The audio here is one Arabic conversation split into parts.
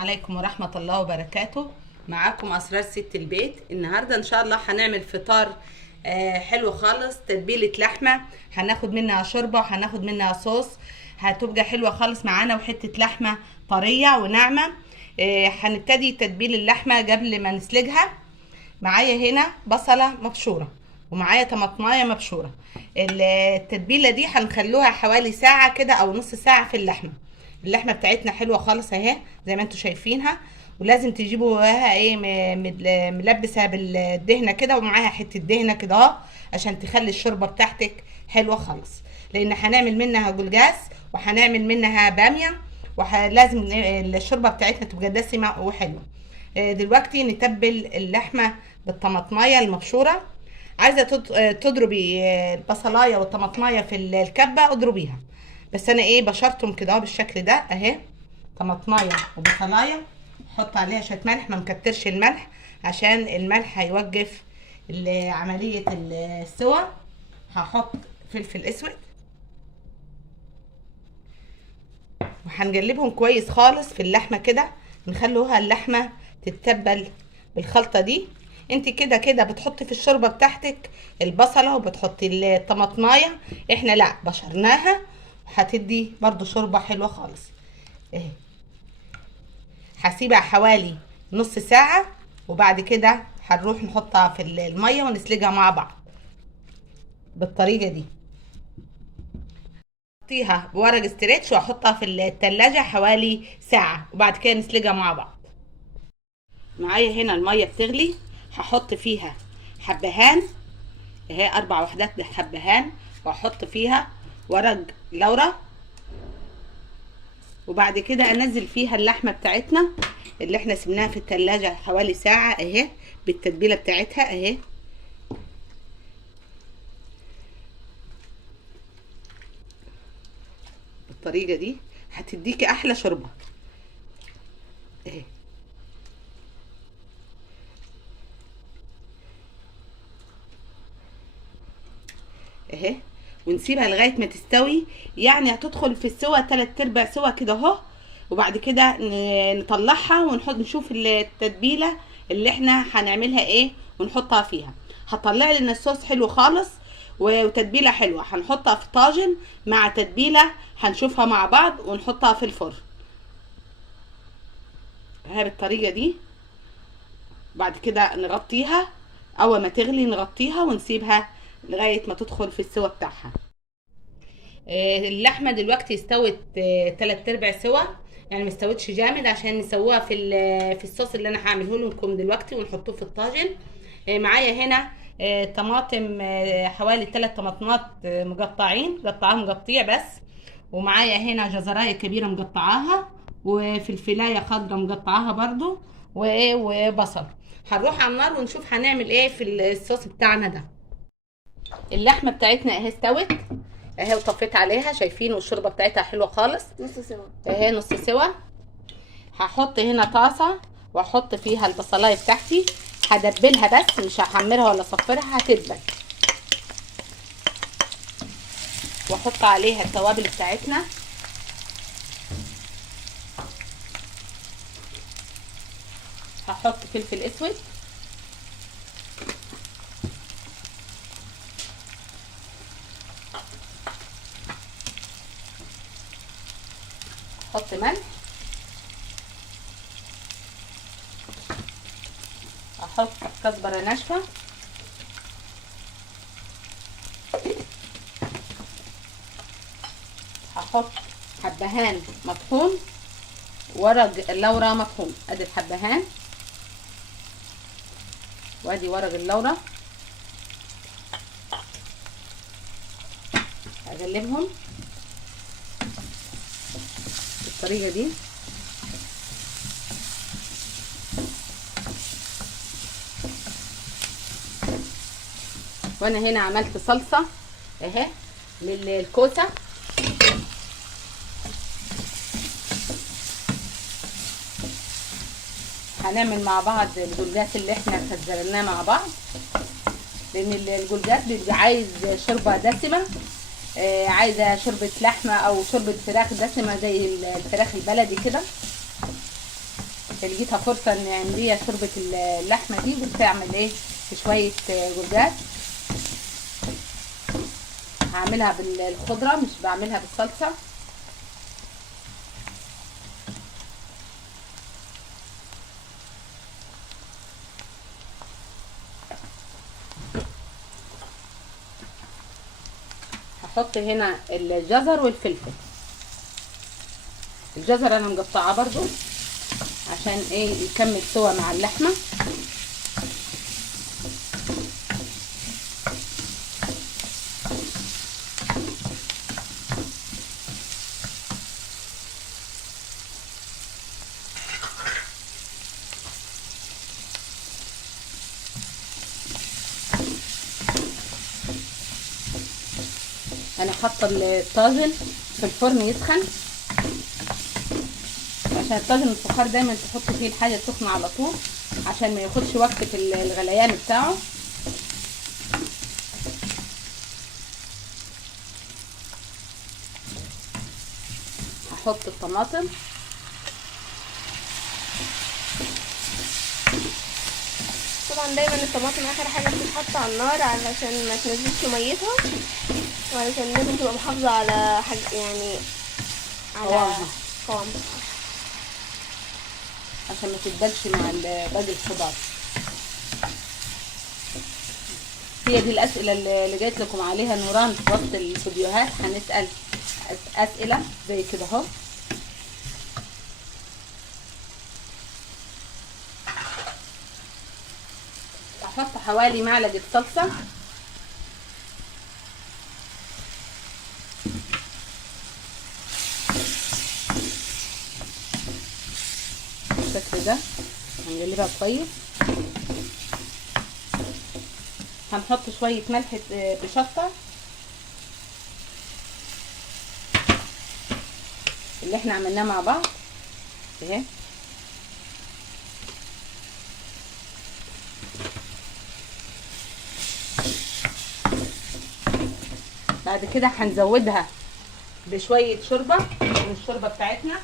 عليكم ورحمة الله وبركاته. معاكم أسرار ست البيت. النهاردة إن شاء الله هنعمل فطار حلو خالص. تتبيلة لحمة هناخد منها شوربة وهناخد منها صوص، هتبقى حلوة خالص معانا، وحتة لحمة طرية وناعمة. هنبتدي تتبيل اللحمة قبل ما نسلقها. معايا هنا بصلة مبشورة ومعايا طماطمايه مبشوره. التتبيله دي هنخلوها حوالي ساعه كده او نص ساعه في اللحمه بتاعتنا حلوه خالص اهي زي ما انتم شايفينها. ولازم تجيبوا وراها ايه ملبسه بالدهنه كده، ومعاها حته دهنه كده اهو عشان تخلي الشوربه بتاعتك حلوه خالص، لان هنعمل منها جلجاس وهنعمل منها باميه، ولازم الشوربه بتاعتنا تبقى دسمه وحلوه. دلوقتي نتبل اللحمه بالطماطمايه المبشوره. عايزه تضربي البصلايه والطماطمايه في الكبه اضربيها، بس انا ايه بشرتهم كده بالشكل ده اهي. طماطمايه وبصلايه، حط عليها شويه ملح، ما مكترش الملح عشان الملح هيوقف عمليه السوا. هحط فلفل اسود وهنقلبهم كويس خالص في اللحمه كده، نخلوها اللحمه تتبل بالخلطه دي. انت كده كده بتحطي في الشوربه بتاعتك البصله وبتحطي الطماطمايه، احنا لا بشرناها، هتدي برضو شوربه حلوه خالص اهي. هسيبها حوالي نص ساعه وبعد كده هنروح نحطها في الميه ونسلقها مع بعض بالطريقه دي. احطيها بورق استريتش واحطها في التلاجة حوالي ساعه وبعد كده نسلقها مع بعض. معايا هنا الميه بتغلي، هحط فيها حبهان اهي 4 وحدات حبهان، واحط فيها ورق لورا، وبعد كده انزل فيها اللحمه بتاعتنا اللي احنا سبناها في التلاجة حوالي ساعه اهي بالتتبيله بتاعتها اهي. بالطريقه دي هتديكي احلى شوربه اهي. اهي ونسيبها لغايه ما تستوي، يعني هتدخل في السوا 3/4 سوا كده اهو، وبعد كده نطلعها ونحط نشوف التتبيله اللي احنا هنعملها ايه ونحطها فيها. هتطلع لنا الصوص حلو خالص وتتبيله حلوه، هنحطها في طاجن مع تتبيله هنشوفها مع بعض ونحطها في الفرن اهي بالطريقه دي. بعد كده نغطيها، اول ما تغلي نغطيها ونسيبها لغايه ما تدخل في السوا بتاعها. اللحمه دلوقتي استوت 3/4 سوا، يعني ما استوتش جامد عشان نسويها في الصوص اللي انا هعمله لكم دلوقتي ونحطوه في الطاجن. معايا هنا طماطم حوالي 3 طماطمات مقطعاهم مقطيع بس، ومعايا هنا جزرايه كبيره مقطعاها، وفلفلايه خضراء مقطعاها برضو، وبصل. هنروح على النار ونشوف هنعمل ايه في الصوص بتاعنا ده. اللحمه بتاعتنا اهي استوت اهي وطفيت عليها، شايفين والشوربه بتاعتها حلوه خالص نص سوا اهي نص سوا. هحط هنا طاسه واحط فيها البصلايه بتاعتي، هدبلها بس مش هحمرها ولا اصفرها، هتدبل. واحط عليها التوابل بتاعتنا، هحط فلفل اسود، احط ملح، احط كزبره ناشفه، هحط حبهان مطحون، ورق اللورا مطحون. ادي الحبهان وادي ورق اللورا، اقلبهم بالطريقه دي. وانا هنا عملت صلصه اهي للكوسه، هنعمل مع بعض الجلجاس اللي احنا خزرناه مع بعض، لان الجلجاس بيبقى عايز شوربه دسمه، عايزه شوربه لحمه او شوربه فراخ دسمه زي الفراخ البلدي كده. لقيتها فرصه ان عندي شوربه اللحمه دي، قلت اعمل ايه بشويه جرجات. هعملها بالخضره مش بعملها بالصلصه. هحط هنا الجزر والفلفل. الجزر انا مقطعاه برضو عشان ايه يكمل سوا مع اللحمه. انا حاطه الطاجن في الفرن يسخن، عشان الطاجن الفخار دايما تحط فيه الحاجه سخنه على طول عشان ما ياخدش وقت في الغليان بتاعه. هحط الطماطم. طبعا دايما الطماطم اخر حاجه بتتحط على النار علشان ما تنزلش ميتها، وعلشان لازم تبقى محافظه على حاجه يعني على قوامها عشان ما تتبلش مع باقي الخضار. هي دي الاسئله اللي جايت لكم عليها نوران في وسط الفيديوهات. هنسال اسئله زي كده اهو. هحط حوالي معلقه صلصه. بالشكل ده هنقلبها كويس. هنحط شويه ملح بشطه اللي احنا عملناه مع بعض اهي. بعد كده هنزودها بشويه شوربه من الشوربه بتاعتنا.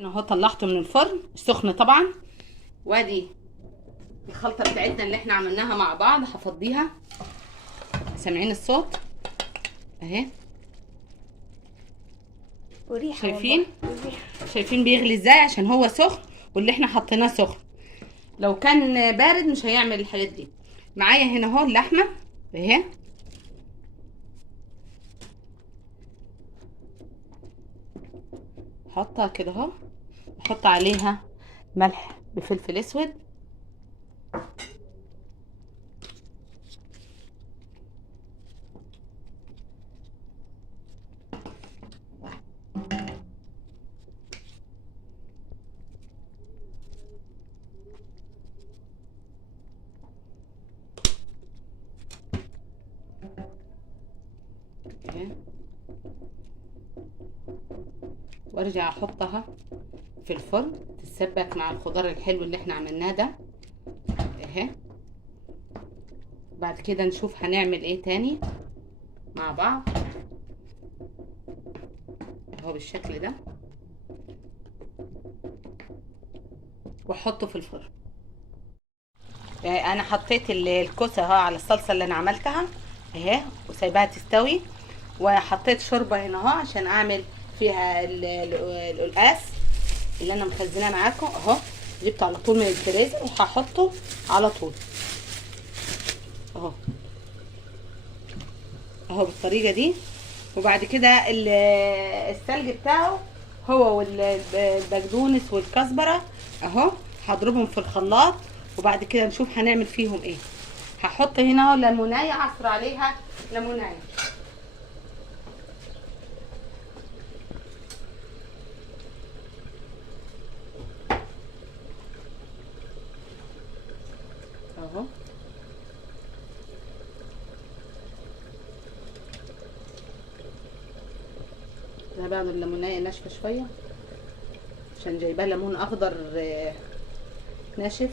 اهو طلعته من الفرن سخن طبعا، وادي الخلطه بتاعتنا اللي احنا عملناها مع بعض. هفضيها، سامعين الصوت اهي؟ وريحه شايفين؟ شايفين بيغلي ازاي؟ عشان هو سخن واللي احنا حطيناه سخن. لو كان بارد مش هيعمل الحاجات دي. معايا هنا اهو اللحمه اهي. احطها كده اهو، احط عليها ملح بفلفل اسود. وارجع احطها في الفرن تتسبك مع الخضار الحلو اللي احنا عملناه ده اهي. بعد كده نشوف هنعمل ايه تاني مع بعض اهو بالشكل ده، واحطه في الفرن. يعني انا حطيت الكوسه اهو على الصلصه اللي انا عملتها اهي وسايباها تستوي، وحطيت شوربه هنا اهو عشان اعمل فيها القلقاس اللي انا مخزناه معاكم اهو. جبته على طول من الفريزر وهحطه على طول اهو اهو بالطريقه دي. وبعد كده الثلج بتاعه هو والبقدونس والكزبره اهو هضربهم في الخلاط، وبعد كده نشوف هنعمل فيهم ايه. هحط هنا اهو ليمونايه، اعصر عليها ليمونايه اهو. ده بعد الليمونايه ناشفه شويه عشان جايباه ليمون اخضر ناشف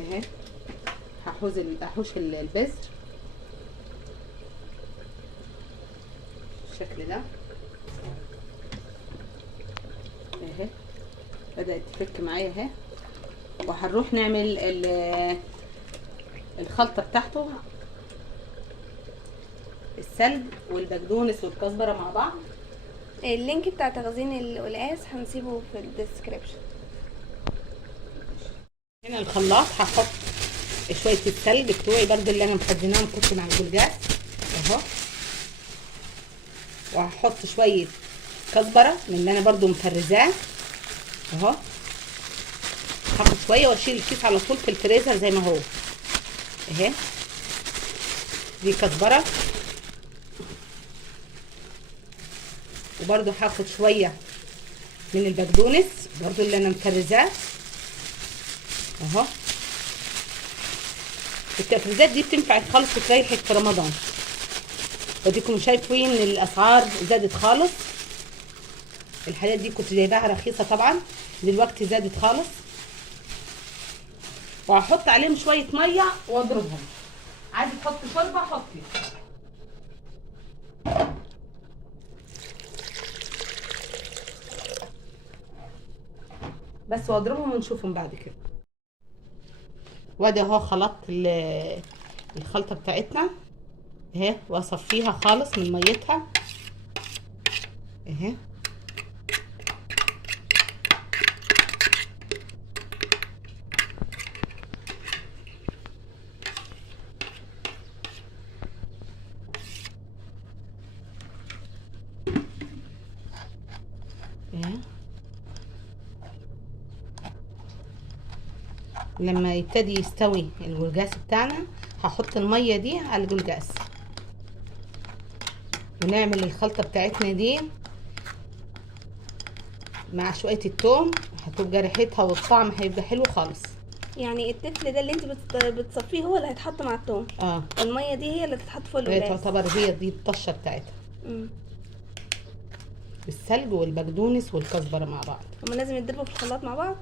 اهي. احوش البذر بالشكل ده اهي، بدأت تفك معايا اهي. وهنروح نعمل الخلطة بتاعته، السلق والبقدونس والكزبرة مع بعض. اللينك بتاع تخزين القلقاس هنسيبه في الديسكريبشن. هنا الخلاط هحط شوية التلج بتوعي برضو اللي انا مخزناهم كنت مع الجلجاس اهو، وهحط شوية كزبرة من اللي انا برضو مفرزاه اهو. هاخد شوية واشيل الكيس على طول في الفريزر زي ما هو اهي. دي كزبرة، وبرضو هاخد شوية من البقدونس برضو اللي انا مفرزاه اهو. التفريزات دي بتنفع خالص وتريحك في رمضان. وديكم شايفين ان الاسعار زادت خالص، الحاجات دي كنت جايباها رخيصه طبعا، دلوقتي زادت خالص. وهحط عليهم شويه ميه واضربهم. عايزه تحط شوربه حطي، بس واضربهم ونشوفهم بعد كده. وادي اهو خلطت الخلطه بتاعتنا اهي، واصفيها خالص من ميتها اهي. لما يبتدي يستوي الجلجاس بتاعنا هحط الميه دي على الجلجاس، ونعمل الخلطه بتاعتنا دي مع شويه التوم، هتبقى ريحتها والطعم هيبقى حلو خالص. يعني التفل ده اللي انت بتصفيه هو اللي هيتحط مع التوم؟ الميه دي هي اللي تتحط فوق هي القلقاس؟ تعتبر هي دي الطشه بتاعتها. بالثلج والبقدونس والكزبره مع بعض. هما لازم يتضربوا في الخلاط مع بعض؟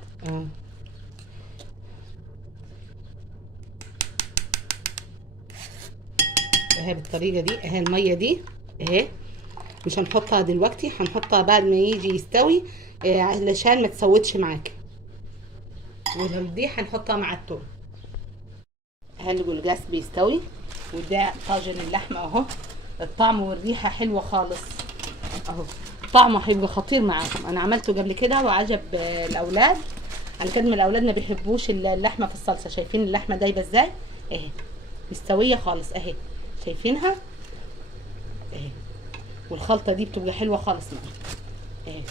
اهي بالطريقه دي اهي. الميه دي اهي مش هنحطها دلوقتي، هنحطها بعد ما يجي يستوي علشان ما تسودش معاكي. ودي هنحطها مع التوم. اهي الجلجاس بيستوي، وده طاجن اللحمه اهو. الطعم والريحه حلوه خالص اهو، طعمه هيبقى خطير معاكم. انا عملته قبل كده وعجب الاولاد، على كده ما الاولاد ما بيحبوش اللحمه في الصلصه. شايفين اللحمه دايبه ازاي اهي، مستويه خالص اهي، شايفينها اهي. والخلطه دي بتبقى حلوه خالص معاها اهي.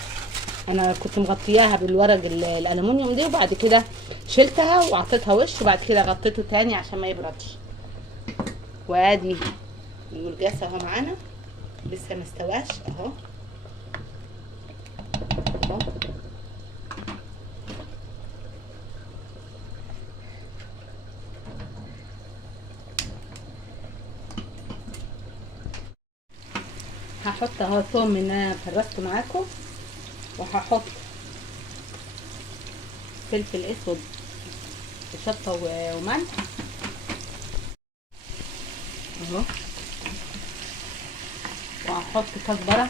انا كنت مغطياها بالورق الالومنيوم دي، وبعد كده شلتها وعطيتها وش، وبعد كده غطيته تاني عشان ما يبردش. وادي الجلجاس اهو معانا لسه ما استواش اهو اهو. هحط اهو الثوم من انا فرزته معاكم، وهحط فلفل اسود وشطه وملح اهو، وهحط كزبره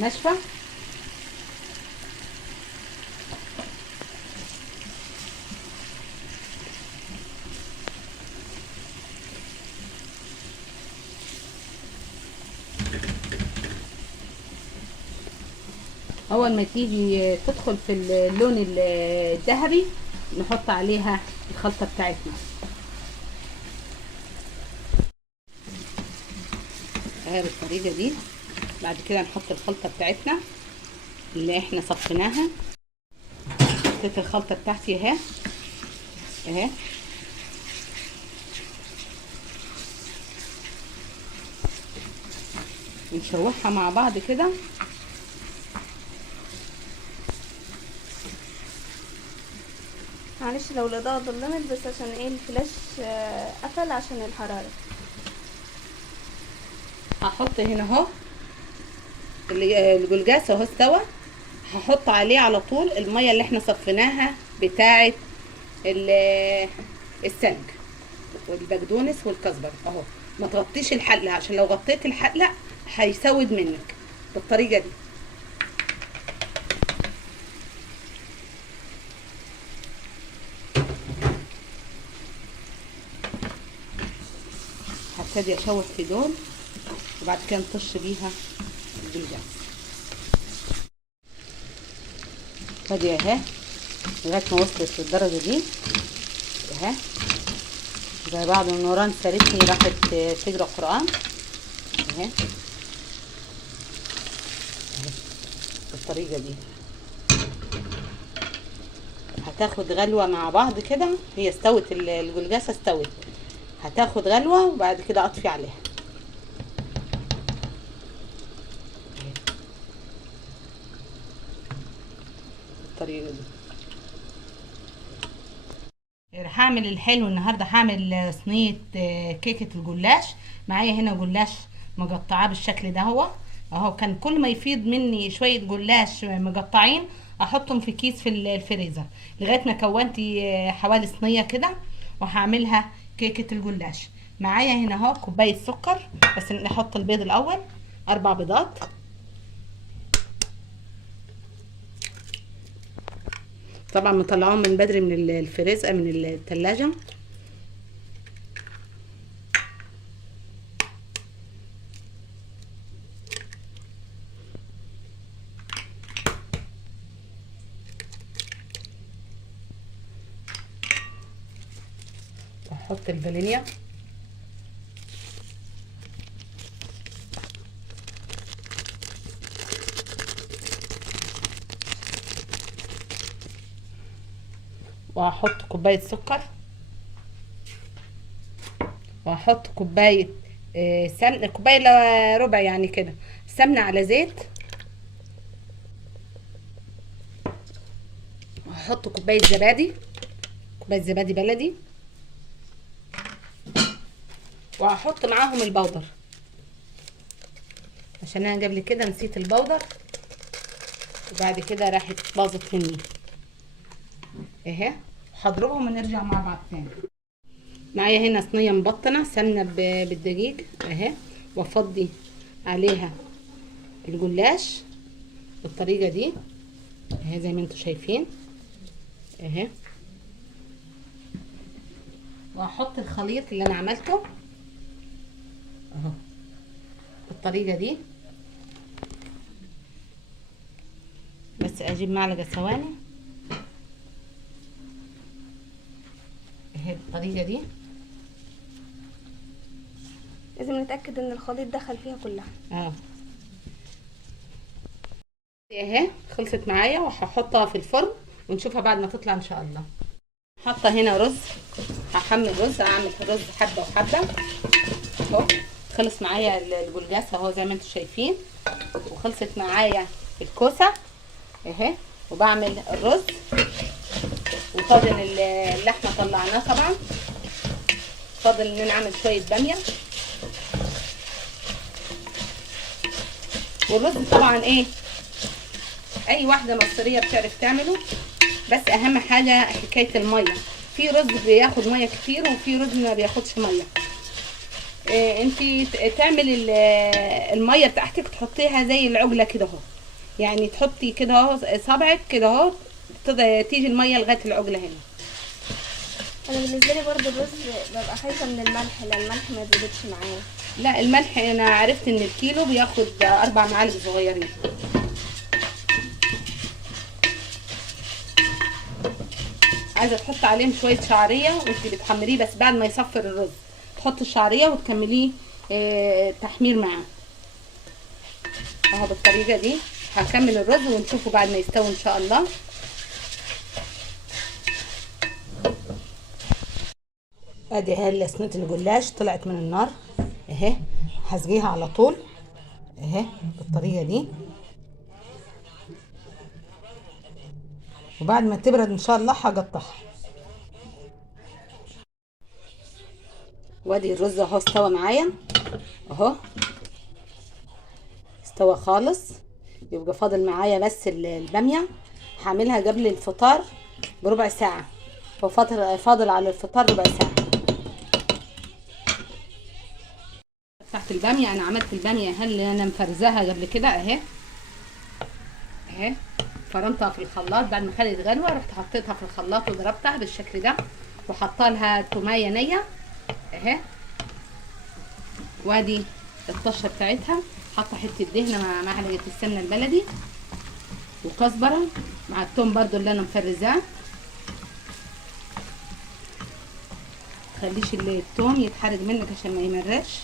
ناشفه اول ما تيجي تدخل في اللون الذهبي نحط عليها الخلطه بتاعتنا اهي بالطريقه دي. بعد كده نحط الخلطه بتاعتنا اللي احنا صفيناها. حطيت الخلطه بتاعتي اهي اهي، نشوحها مع بعض كده. معلش لو الاضاءه ضلمت، بس عشان ايه الفلاش قفل عشان الحراره. هحط هنا اهو الجلجاس اهو استوى، هحط عليه على طول الميه اللي احنا صفيناها بتاعه السلق والبقدونس والكزبره اهو. ما تغطيش الحله، عشان لو غطيت الحله هيسود منك بالطريقه دي. هبتدي اشوح في دول وبعد كده نطش بيها البلجاز. ادي اهي لغايه ما وصلت للدرجه دي اهي، زي بعض النوران سالتني راحت تقرا قران اهي بالطريقه دي. هتاخد غلوه مع بعض كده، هي استوت الجلجاسه استوت، هتاخد غلوه وبعد كده اطفي عليها بالطريقه دي. هعمل الحلو النهارده، هعمل صينيه كيكه الجلاش. معايا هنا جلاش مقطعاه بالشكل ده اهو. كان كل ما يفيض مني شويه جلاش مقطعين احطهم في كيس في الفريزر لغايه ما كونت حوالي صينيه كده، وهعملها كيكه الجلاش. معايا هنا اهو كوبايه سكر، بس نحط البيض الاول 4 بيضات، طبعا مطلعاهم من بدري من الفريزر من التلاجة. واحط الفانيليا وهحط كوبايه سكر، وهحط كوبايه سمنه، كوبايه الا ربع يعني كده سمنه على زيت، وهحط كوبايه زبادي، كوبايه زبادي بلدي، وهحط معاهم البودر عشان انا قبل كده نسيت البودر وبعد كده راحت باظت مني اهي. هضربهم ونرجع مع بعض تاني. معايا هنا صينيه مبطنه سمنه بالدقيق اهي، وافضي عليها الجلاش بالطريقه دي اهي زي ما انتم شايفين اهي، وهحط الخليط اللي انا عملته اهو بالطريقه دي. بس اجيب معلقه ثواني اهي بالطريقه دي. لازم نتأكد ان الخليط دخل فيها كلها. اهي خلصت معايا، وهحطها في الفرن ونشوفها بعد ما تطلع ان شاء الله. حاطه هنا رز، هحمل رز، هعمل رز حبه وحبه اهو. خلص معايا الجلجاس اهو زي ما انتم شايفين، وخلصت معايا الكوسه اهي، وبعمل الرز، وفاضل اللحمه طلعناه طبعا، فاضل ان انا اعمل شويه باميه. والرز طبعا ايه اي واحده مصريه بتعرف تعمله، بس اهم حاجه حكايه الميه. في رز بياخد ميه كتير وفي رز ما بياخدش ميه. انتي تعمل الميه بتاعتك تحطيها زي العجله كده اهو، يعني تحطي كده اهو صبعك كده اهو تيجي الميه لغايه العجله هنا. انا بالنسبه لي برضو الرز ببقى خايفه من الملح، لان الملح ما يتظبطش معايا. لا الملح انا عرفت ان الكيلو بياخد 4 معالق صغيرين. عايزه تحط عليهم شويه شعريه وانت بتحمريه، بس بعد ما يصفر الرز تحط الشعريه وتكمليه تحمير معاه اهو بالطريقه دي. هكمل الرز ونشوفه بعد ما يستوي ان شاء الله. ادي هي صينيه الجلاش طلعت من النار اهي، هسقيها على طول اهي بالطريقه دي، وبعد ما تبرد ان شاء الله هقطعها. وادي الرز اهو استوى معايا اهو، استوى خالص. يبقى فاضل معايا بس الباميه، هعملها قبل الفطار بربع ساعه، فاضل على الفطار ربع ساعه. تحت الباميه. انا عملت الباميه اللي انا مفرزاها قبل كده اهي اهي، فرمتها في الخلاط بعد ما خدت غلوه، رحت حطيتها في الخلاط وضربتها بالشكل ده، وحطها لها توميه نيه اهي. وادي الطشه بتاعتها، حاطه حته دهنه مع معلقه السمنه البلدي وكزبره مع التوم برضو اللي انا مفرزاه. متخليش التوم يتحرق منك عشان ما يمررش.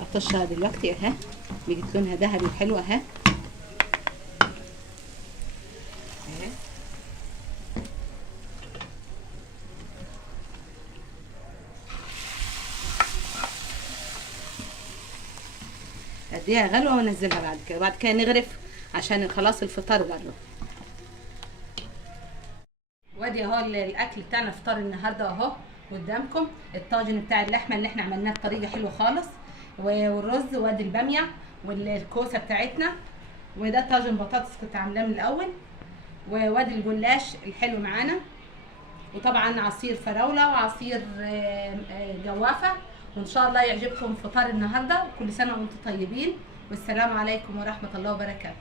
هطشها دلوقتي اهي، بقت لونها ذهبي وحلو اهي. اديها غلوه وانزلها بعد كده نغرف عشان خلاص الفطار قرب. وادي اهو الاكل بتاعنا فطار النهارده اهو قدامكم. الطاجن بتاع اللحمه اللي احنا عملناه بطريقه حلوه خالص، والرز، وادي الباميه والكوسه بتاعتنا، وده طاجن بطاطس كنت عاملاه من الاول، وادي الجلاش الحلو معانا، وطبعا عصير فراوله وعصير جوافه. وان شاء الله يعجبكم فطار النهارده. كل سنه وانتم طيبين، والسلام عليكم ورحمه الله وبركاته.